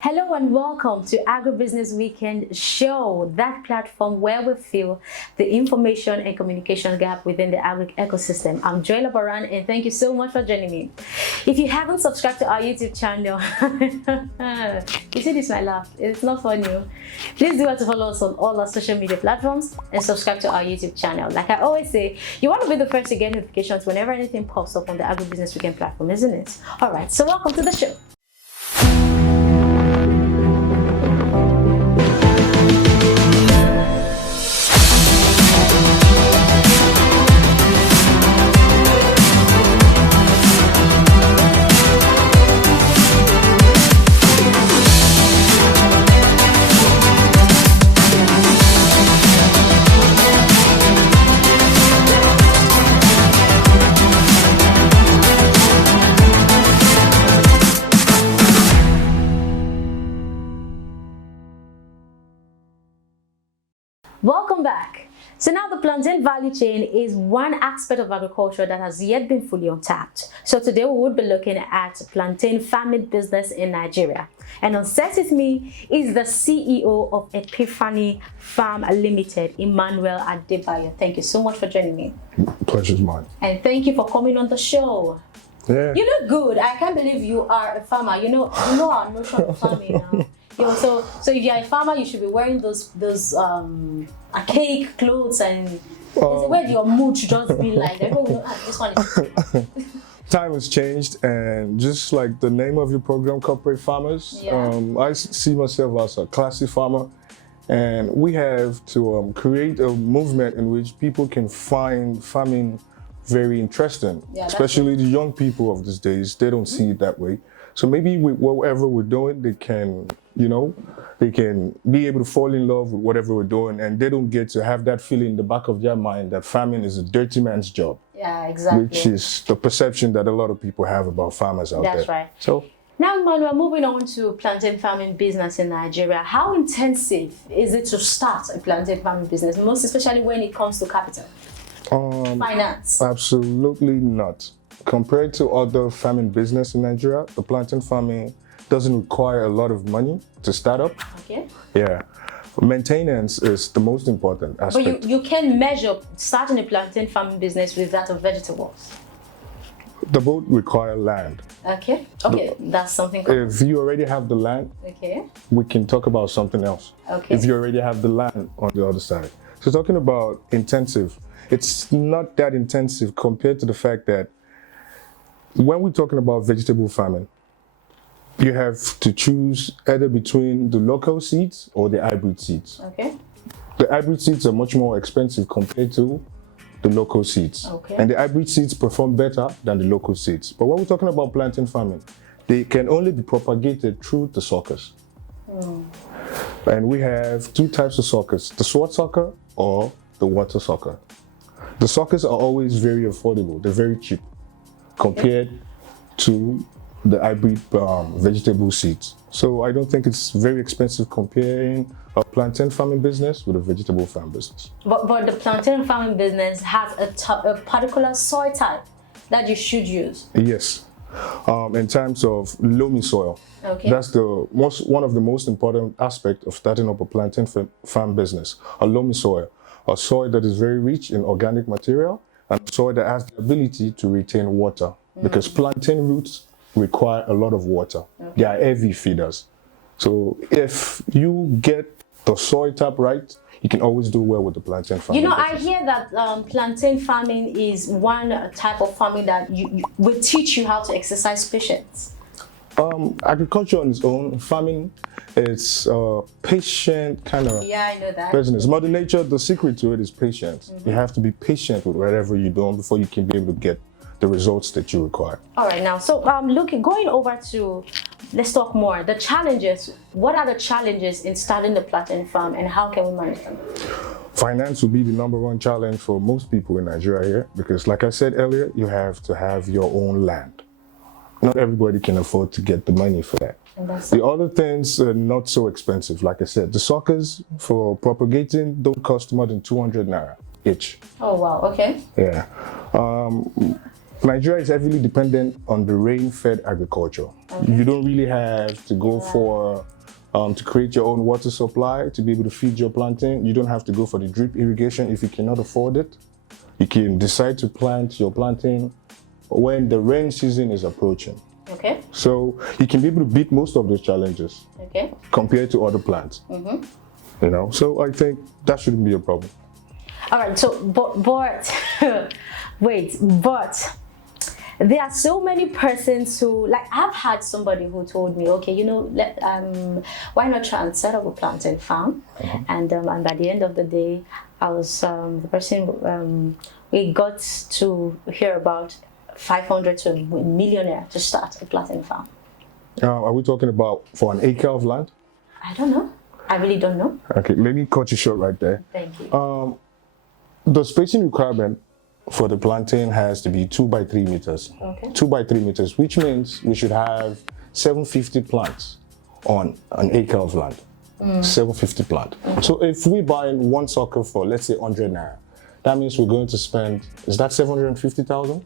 Hello and welcome to Agribusiness Weekend Show, that platform where we fill the information and communication gap within the agri ecosystem. I'm Joyla Baran and thank you so much for joining me. If you haven't subscribed to our YouTube channel, you see this, my laugh, it's not funny. Please do want to follow us on all our social media platforms and subscribe to our YouTube channel. Like I always say, you want to be the first to get notifications whenever anything pops up on the Agribusiness Weekend platform, isn't it? All right, so welcome to the show. Welcome back. So now the plantain value chain is one aspect of agriculture that has yet been fully untapped. So today we would be looking at plantain farming business in Nigeria. And on set with me is the CEO of Plantain Farm Limited, Emmanuel. Thank you so much for joining me. Pleasure's mine. And thank you for coming on the show. Yeah. You look good. I can't believe you are a farmer. You know our notion of farming now. So if you're a farmer, you should be wearing those archaic clothes, and where your mood should just be like, this one is Time has changed, and just like the name of your program, Corporate Farmers, yeah. I see myself as a classy farmer, and we have to create a movement in which people can find farming very interesting, especially the young people of these days. They don't see it that way. So maybe with whatever we're doing, they can, they can be able to fall in love with whatever we're doing, and they don't get to have that feeling in the back of their mind that farming is a dirty man's job. Yeah, exactly. Which is the perception that a lot of people have about farmers out there. That's right. So now, Emmanuel, moving on to plantain farming business in Nigeria, how intensive is it to start a plantain farming business, most especially when it comes to capital? Finance? Absolutely not. Compared to other farming business in Nigeria, the plantain farming doesn't require a lot of money to start up. Okay. Yeah. Maintenance is the most important aspect. But you can measure starting a plantain farming business with that of vegetables. The both require land. Okay. That's something. If you already have the land, we can talk about something else. Okay. If you already have the land on the other side. So talking about intensive, it's not that intensive compared to the fact that when we're talking about vegetable farming, you have to choose either between the local seeds or the hybrid seeds. Okay. The hybrid seeds are much more expensive compared to the local seeds. Okay. And the hybrid seeds perform better than the local seeds. But when we're talking about plantain farming, they can only be propagated through the suckers. And we have two types of suckers, the sword sucker or the water sucker. The suckers are always very affordable, they're very cheap compared to the hybrid vegetable seeds. So I don't think it's very expensive comparing a plantain farming business with a vegetable farm business. But the plantain farming business has a particular soil type that you should use. Yes. In terms of loamy soil, that's one of the most important aspects of starting up a plantain farm business. A loamy soil, a soil that is very rich in organic material, and a soil that has the ability to retain water, because plantain roots require a lot of water. They are heavy feeders. So if you get the soil type right, you can always do well with the plantain farming. I hear that plantain farming is one type of farming that will teach you how to exercise patience. Agriculture on its own, farming, it's a patient kind of business. Mother Nature, the secret to it is patience. You have to be patient with whatever you're doing before you can be able to get the results that you require. All right, now, so going over to, let's talk more, the challenges. What are the challenges in starting the plantain farm and how can we manage them? Finance will be the #1 challenge for most people in Nigeria here, because like I said earlier, you have to have your own land. Not everybody can afford to get the money for that. The other things are not so expensive. Like I said, the suckers for propagating don't cost more than 200 naira each. Oh wow, okay. Yeah. Nigeria is heavily dependent on the rain-fed agriculture. Okay. You don't really have to go for to create your own water supply to be able to feed your plantain. You don't have to go for the drip irrigation if you cannot afford it. You can decide to plant your plantain when the rain season is approaching. Okay. So you can be able to beat most of those challenges. Okay. Compared to other plants. You know, so I think that shouldn't be a problem. All right. So, but wait, but there are so many persons who, like, I've had somebody who told me, okay, you know, why not try and set up a plantain farm? And by the end of the day, I was the person we got to hear about 500 to a millionaire to start a plantain farm. Are we talking about for an acre of land? I don't know. I really don't know. Okay, let me cut you short right there. Thank you. The spacing requirement for the plantain has to be 2 by 3 meters. Okay. 2 by 3 meters, which means we should have 750 plants on an acre of land. 750 plants. So if we buy one sucker for, let's say, 100 naira, that means we're going to spend, is that 750,000?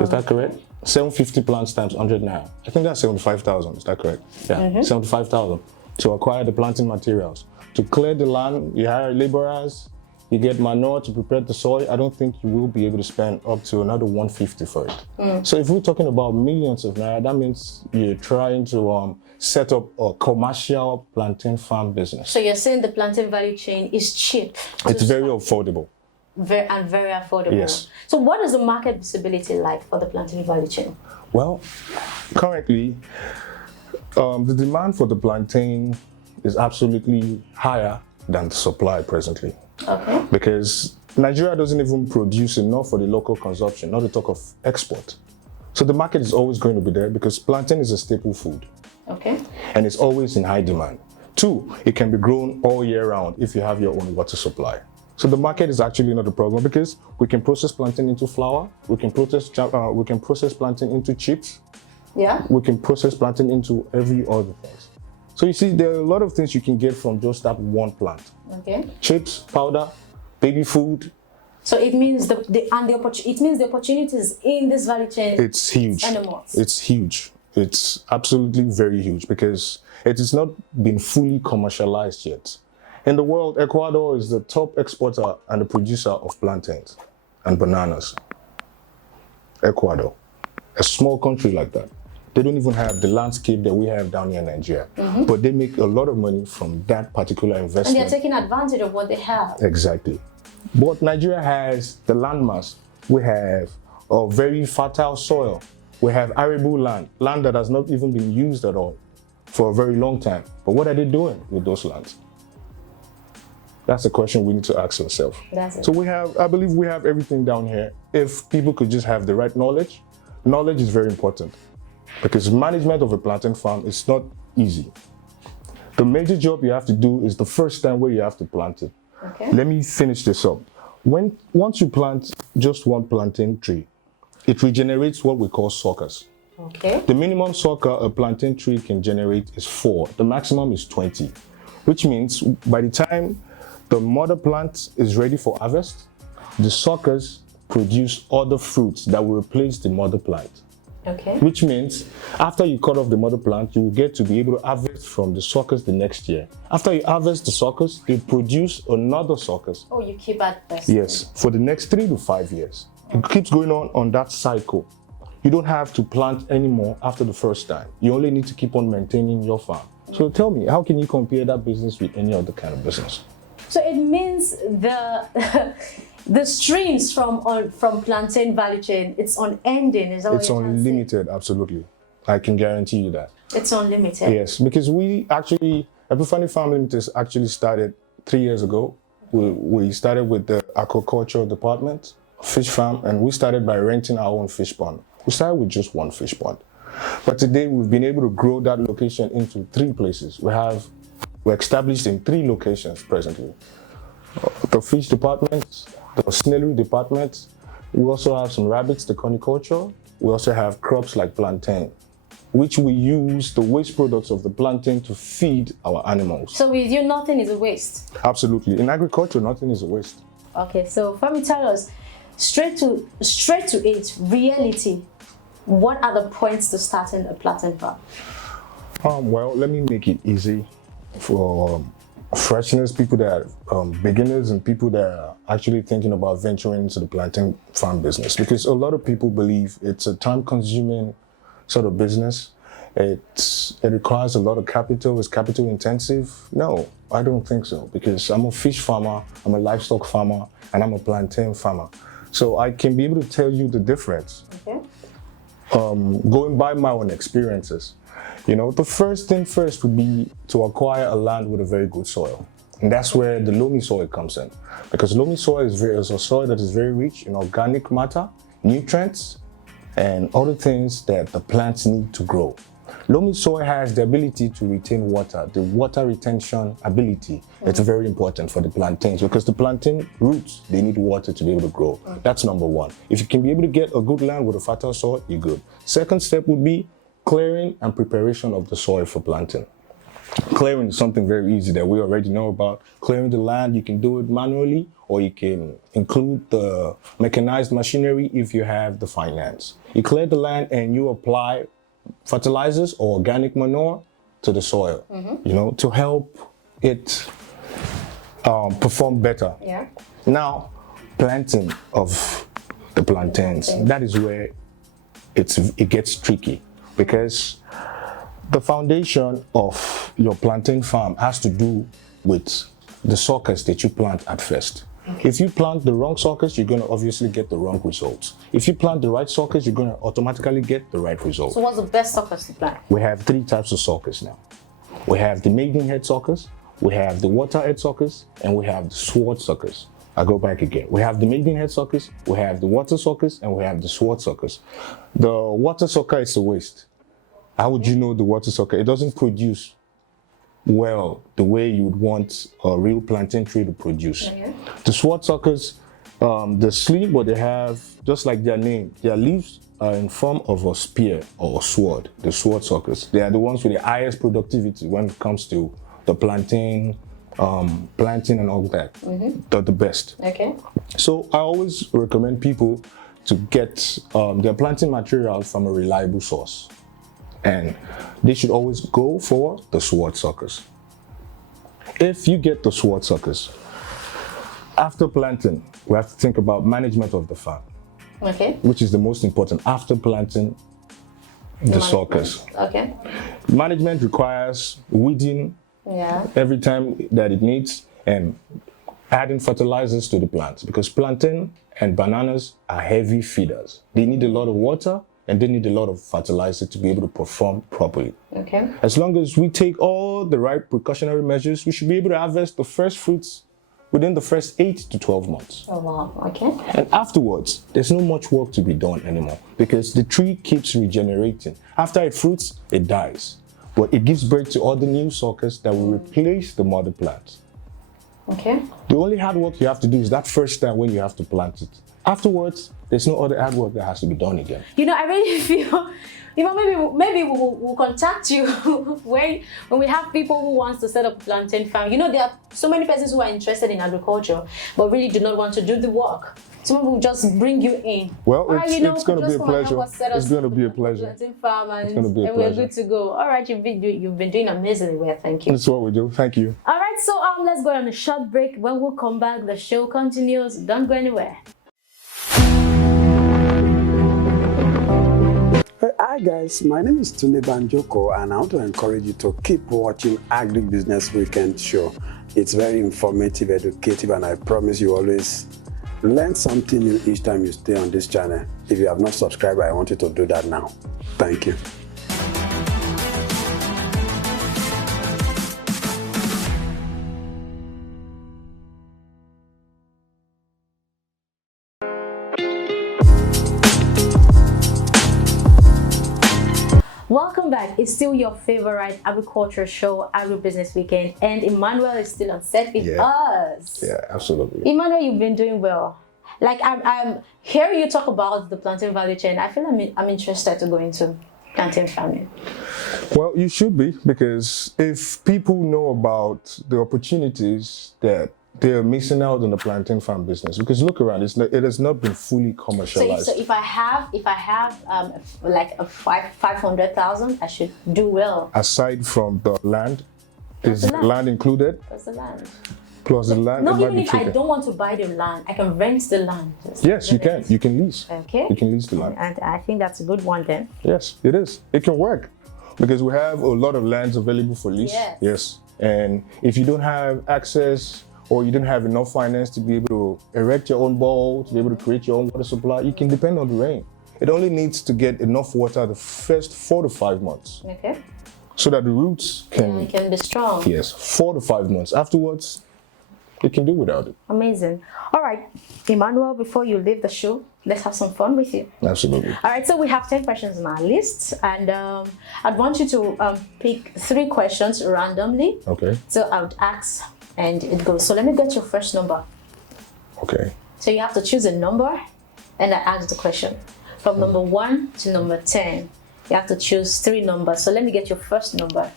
Is that correct? 750 plants times 100 naira. I think that's 75,000. Is that correct? Yeah, 75,000 to acquire the planting materials. To clear the land, you hire laborers, you get manure to prepare the soil. I don't think you will be able to spend up to another 150 for it. So if we're talking about millions of naira, that means you're trying to set up a commercial plantain farm business. So you're saying the plantain value chain is cheap? It's very affordable. Very affordable. Yes. So what is the market visibility like for the plantain value chain? Well, currently, the demand for the plantain is absolutely higher than the supply presently. Okay. Because Nigeria doesn't even produce enough for the local consumption, not to talk of export. So the market is always going to be there because plantain is a staple food. Okay. And it's always in high demand. 2, it can be grown all year round if you have your own water supply. So the market is actually not a problem because we can process plantain into flour, we can process plantain into chips, we can process plantain into every other thing. So you see, there are a lot of things you can get from just that one plant. Okay. Chips, powder, baby food. So it means the opportunities in this value chain. It's huge. Animals. It's huge. It's absolutely very huge because it has not been fully commercialized yet. In the world, Ecuador is the top exporter and the producer of plantains and bananas. Ecuador, a small country like that. They don't even have the landscape that we have down here in Nigeria. But they make a lot of money from that particular investment. And they're taking advantage of what they have. Exactly. But Nigeria has the landmass. We have a very fertile soil. We have arable land that has not even been used at all for a very long time. But what are they doing with those lands? That's the question we need to ask ourselves. So I believe we have everything down here. If people could just have the right knowledge is very important. Because management of a plantain farm is not easy. The major job you have to do is the first time where you have to plant it. Okay. Let me finish this up. Once you plant just one plantain tree, it regenerates what we call suckers. Okay. The minimum sucker a plantain tree can generate is 4. The maximum is 20. Which means by the time the mother plant is ready for harvest, the suckers produce other fruits that will replace the mother plant. Okay. Which means after you cut off the mother plant, you will get to be able to harvest from the suckers the next year. After you harvest the suckers, they produce another suckers. Oh, you keep at this? Yes, for the next 3 to 5 years. It keeps going on that cycle. You don't have to plant anymore after the first time. You only need to keep on maintaining your farm. So tell me, how can you compare that business with any other kind of business? So it means the streams from plantain value chain, it's unending, is that what it's unlimited, absolutely. I can guarantee you that. It's unlimited? Yes, because Plantain Farm Limited actually started 3 years ago. We started with the aquaculture department, fish farm, and we started by renting our own fish pond. We started with just one fish pond. But today we've been able to grow that location into 3 places. We're established in 3 locations presently. The fish department, the snailry department. We also have some rabbits, the coniculture. We also have crops like plantain, which we use the waste products of the plantain to feed our animals. So with you, nothing is a waste? Absolutely. In agriculture, nothing is a waste. Okay, so Femi, tell us, straight to it, reality. What are the points to starting a plantain farm? Well, let me make it easy for freshness, people that are beginners, and people that are actually thinking about venturing into the plantain farm business. Because a lot of people believe it's a time-consuming sort of business. It requires a lot of capital. It's capital intensive. No, I don't think so. Because I'm a fish farmer, I'm a livestock farmer, and I'm a plantain farmer. So I can be able to tell you the difference. Okay. Going by my own experiences. You know, the first thing first would be to acquire a land with a very good soil. And that's where the loamy soil comes in. Because loamy soil is a soil that is very rich in organic matter, nutrients, and other things that the plants need to grow. Loamy soil has the ability to retain water, the water retention ability. It's very important for the plantains because the plantain roots, they need water to be able to grow. That's number one. If you can be able to get a good land with a fertile soil, you're good. Second step would be clearing and preparation of the soil for planting. Clearing is something very easy that we already know about. Clearing the land, you can do it manually, or you can include the mechanized machinery if you have the finance. You clear the land and you apply fertilizers or organic manure to the soil, you know, to help it perform better. Yeah. Now, planting of the plantains, that is where it gets tricky. Because the foundation of your plantain farm has to do with the suckers that you plant at first. Okay. If you plant the wrong suckers, you're going to obviously get the wrong results. If you plant the right suckers, you're going to automatically get the right results. So what's the best suckers to plant? We have 3 types of suckers now. We have the maidenhead suckers, we have the waterhead suckers, and we have the sword suckers. I go back again. We have the maidenhead suckers, we have the water suckers, and we have the sword suckers. The water sucker is a waste. How would you know the water sucker? It doesn't produce well the way you would want a real plantain tree to produce. Okay. The sword suckers, they're slim, but they have, just like their name, their leaves are in form of a spear or a sword. The sword suckers, they are the ones with the highest productivity when it comes to the plantain, planting and all that. They're the best. Okay. So I always recommend people to get their planting material from a reliable source. And they should always go for the sword suckers. If you get the sword suckers, after planting, we have to think about management of the farm. Okay. Which is the most important after planting the suckers. Okay. Management requires weeding every time that it needs and adding fertilizers to the plants because plantain and bananas are heavy feeders. They need a lot of water and they need a lot of fertilizer to be able to perform properly. Okay. As long as we take all the right precautionary measures, we should be able to harvest the first fruits within the first 8 to 12 months. Oh wow, okay. And afterwards, there's no much work to be done anymore because the tree keeps regenerating. After it fruits, it dies. But it gives birth to other new suckers that will replace the mother plant. Okay. The only hard work you have to do is that first time when you have to plant it. Afterwards, there's no other hard work that has to be done again. You know, I really feel, you know, maybe we'll contact you when we have people who want to set up a plantain farm. You know, there are so many persons who are interested in agriculture, but really do not want to do the work. Someone will just bring you in. Well, it's going to be a pleasure. It's going to be a pleasure. Plantain farm and we're good to go. All right, you've been doing amazingly well. Thank you. That's what we do. Thank you. All right, so let's go on a short break. When we'll come back, the show continues. Don't go anywhere. Hi guys, my name is Tunde Banjoko and I want to encourage you to keep watching Agribusiness Weekend Show. It's very informative, educative, and I promise you always learn something new each time you stay on this channel. If you have not subscribed, I want you to do that now. Thank you. Welcome back. It's still your favorite agriculture show, Agribusiness Weekend, and Emmanuel is still on set with us. Yeah, absolutely. Emmanuel, you've been doing well. Like I'm hearing you talk about the plantain value chain. I feel I'm interested to go into plantain farming. Well, you should be, because if people know about the opportunities that they're missing out on the plantain farm business, because look around, it has not been fully commercialized. So if I have like a 500,000, I should do well. Aside from the land, is the land included? What's the land? Plus the land. No, even if I don't want to buy the land, I can rent the land. Yes, you can. You can lease. Okay. You can lease the land. And I think that's a good one then. Yes, it is. It can work, because we have a lot of lands available for lease. Yes. Yes. And if you don't have access, or you don't have enough finance to be able to erect your own bowl, to be able to create your own water supply, you can depend on the rain. It only needs to get enough water the first 4 to 5 months. Okay. So that the roots can be strong. Yes, 4 to 5 months. Afterwards, it can do without it. Amazing. All right, Emmanuel, before you leave the show, let's have some fun with you. Absolutely. All right, so we have 10 questions on our list, and I'd want you to pick 3 questions randomly. Okay. So I would ask, and it goes. So let me get your first number. Okay. So you have to choose a number, and I ask the question. From number 1 to number 10, you have to choose 3 numbers. So let me get your first number.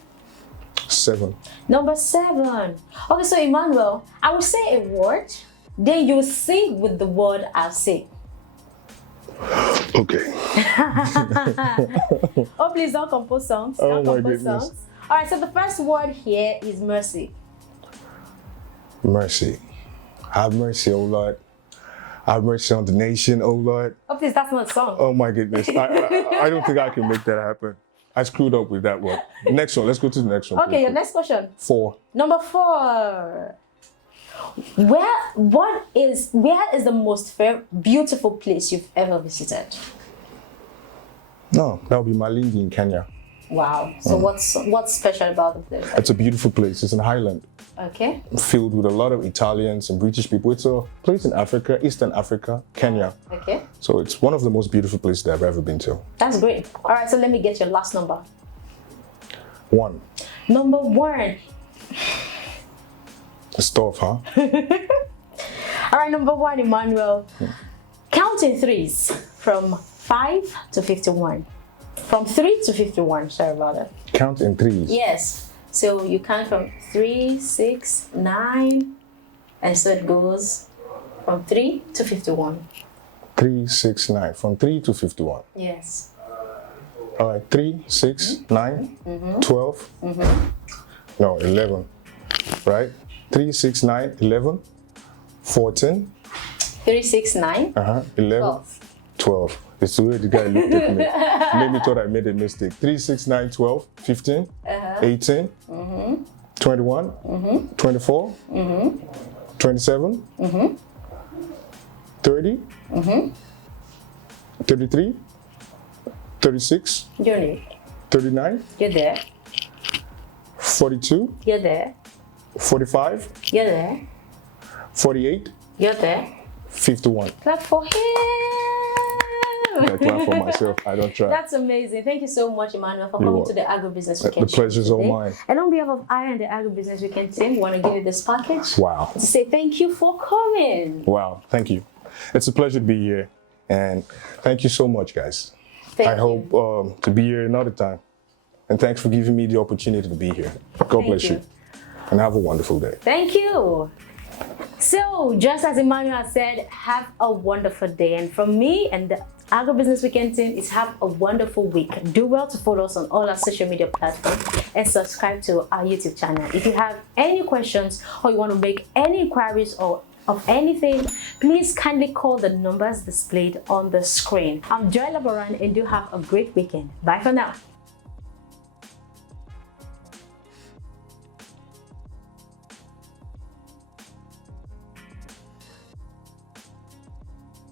7. Number 7. Okay, so Emmanuel, I will say a word, then you sing with the word I'll say. Okay. Oh, please don't compose songs. Oh, Don't my compose goodness. songs. All right, so the first word here is mercy. Mercy. Have mercy, oh Lord. Have mercy on the nation, oh Lord. Oh, please, that's not a song. Oh my goodness. I don't think I can make that happen. I screwed up with that one. Next one. Let's go to the next one. Okay, your next question. 4. Number 4. Where is the most beautiful place you've ever visited? No, that would be Malindi in Kenya. Wow. So what's special about the place? It's a beautiful place. It's an island Okay. filled with a lot of Italians and British people. It's a place in Africa, Eastern Africa, Kenya. Okay. So it's one of the most beautiful places that I've ever been to. That's great. All right, so let me get your last number. 1. Number 1. It's tough, huh? All right, number 1, Emmanuel. Count in 3s from 5 to 51. From 3 to 51, sorry about that. Count in 3s. Yes. So you count from 3, 6, 9, and so it goes from 3 to 51. 3, 6, 9. From 3 to 51. Yes. All right, 3, 6, 9, 12. No, 11. Right? 3, 6, 9, 11, 14. 3, 6, 9. 11, 12. It's the way the guy looked at me. Made me thought I made a mistake. 3, 6, 9, 12, 15, 18, 21, 24, 27, 30, 33, 36, You're there. 39, You're there. 42, You're there. 45, You're there. 48, You're there. 51. Clap for him. I clap for myself. I don't try. That's amazing. Thank you so much, Emmanuel, for coming to the Agribusiness Weekend. The pleasure's all today. mine. And on behalf of I and the Agribusiness Weekend team, we want to give you this package. Wow. To say thank you for coming. Wow. Thank you. It's a pleasure to be here. And thank you so much, guys. I hope to be here another time. And thanks for giving me the opportunity to be here. God bless you. And have a wonderful day. Thank you. So, just as Emmanuel said, have a wonderful day. And from me and the Agribusiness Weekend team is have a wonderful week. Do well to follow us on all our social media platforms and subscribe to our YouTube channel. If you have any questions or you want to make any inquiries or of anything, please kindly call the numbers displayed on the screen. I'm Joy Laboran and do have a great weekend. Bye for now.